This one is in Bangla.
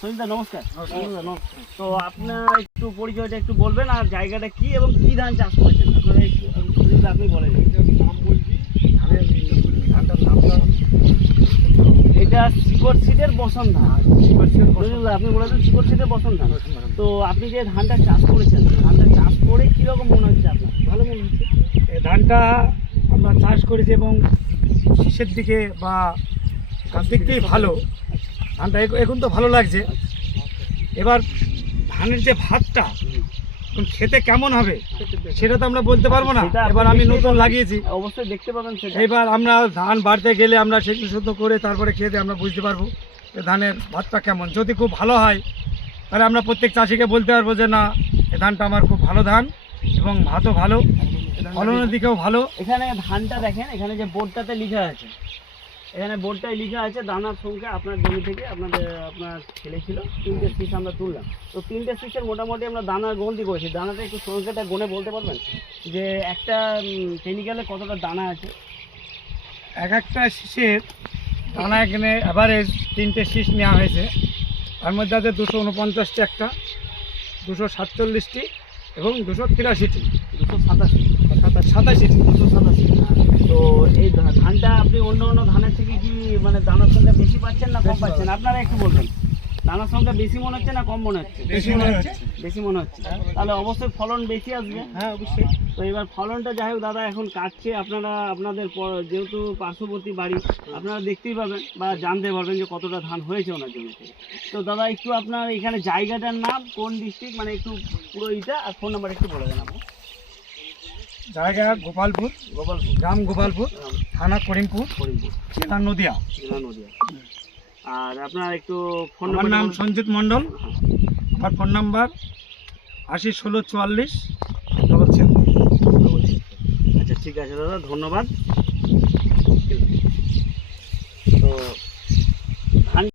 সঞ্জিতা নমস্কার। তো আপনার একটু পরিচয়টা একটু বলবেন আর জায়গাটা কি এবং কি ধান চাষ করেছেন? আপনারা একটু আপনি বলেন। নাম ধানের ধানটার নামটা এটা শিকড় সিটের বসন ধান। বুঝলেন আপনি বলেছেন শিকড় সিটের বসন ধান। তো আপনি যে ধানটা চাষ করেছেন ধানটা চাষ করে কীরকম মনে হচ্ছে আপনার? ভালো মনে হচ্ছে। এই ধানটা আমরা চাষ করেছি এবং শেষের দিকে বা সব দিক দিয়েই ভালো। ধানটা এখন- তো ভালো লাগছে। এবার ধানের যে ভাতটা খেতে কেমন হবে সেটা তো আমরা বলতে পারব না। এবার আমি নতুন লাগিয়েছি। অবশ্যই দেখতে পাবেন এবার আমরা ধান বাড়তে গেলে আমরা সেগুলো শুদ্ধ করে তারপরে খেতে আমরা বুঝতে পারব ধানের ভাতটা কেমন। যদি খুব ভালো হয় তাহলে আমরা প্রত্যেক চাষিকে বলতে পারব যে না এ ধানটা আমার খুব ভালো ধান এবং ভাতও ভালো ফলনের দিকেও ভালো। এখানে ধানটা দেখেন এখানে যে বোর্ডটাতে লেখা আছে। এখানে বোর্ডটায় লেখা আছে দানার সংখ্যা আপনার জমি থেকে আপনাদের আপনার ছেলে ছিল তিনটে শীষ আমরা তুললাম। তো তিনটে শীষের মোটামুটি আমরা দানা গন্তি করেছি। দানাটা একটু সংখ্যাটা গনে বলতে পারবেন? যে একটা টেকনিক্যালে কতটা দানা আছে? এক একটা শীষের দানা এখানে অ্যাভারেজ তিনটে শীষ নেওয়া হয়েছে। তার মধ্যে আছে দুশো উনপঞ্চাশটি একটা দুশো সাতচল্লিশটি এবং দুশো তিরাশিটি। দুশো সাতাশি। সাতাশ সাতাশিটি। দুশো সাতাশি তো এই ধা- ধানটা আপনি অন্য অন্য ধানের থেকে কি মানে দানার সংখ্যা বেশি পাচ্ছেন না কম পাচ্ছেন? আপনারা একটু বলবেন। দানার সংখ্যা বেশি মনে হচ্ছে না কম মনে হচ্ছে? বেশি মনে হচ্ছে। বেশি মনে হচ্ছে। তাহলে অবশ্যই ফলন বেশি আসবে। হ্যাঁ অবশ্যই। তো এবার ফলনটা যাই হোক দাদা এখন কাটছে। আপনারা আপনাদের যেহেতু পার্শ্ববর্তী বাড়ি আপনারা দেখতেই পাবেন বা জানতে পারবেন যে কতটা ধান হয়েছে ওনার জমিতে। তো দাদা একটু আপনার এখানে জায়গাটার নাম কোন ডিস্ট্রিক্ট মানে একটু পুরো ইটা আর ফোন নাম্বার একটু বলে দেন আপনি জায়গা গোপালপুর গোপালপুর। গ্রাম গোপালপুর থানা করিমপুর করিমপুর। জেলা নদিয়া। নদিয়া। আর আপনার একটু ফোন আমার নাম সঞ্জিত মণ্ডল। হ্যাঁ। আমার ফোন নাম্বার আশি ষোলো চুয়াল্লিশ আচ্ছা ঠিক আছে দাদা ধন্যবাদ। তো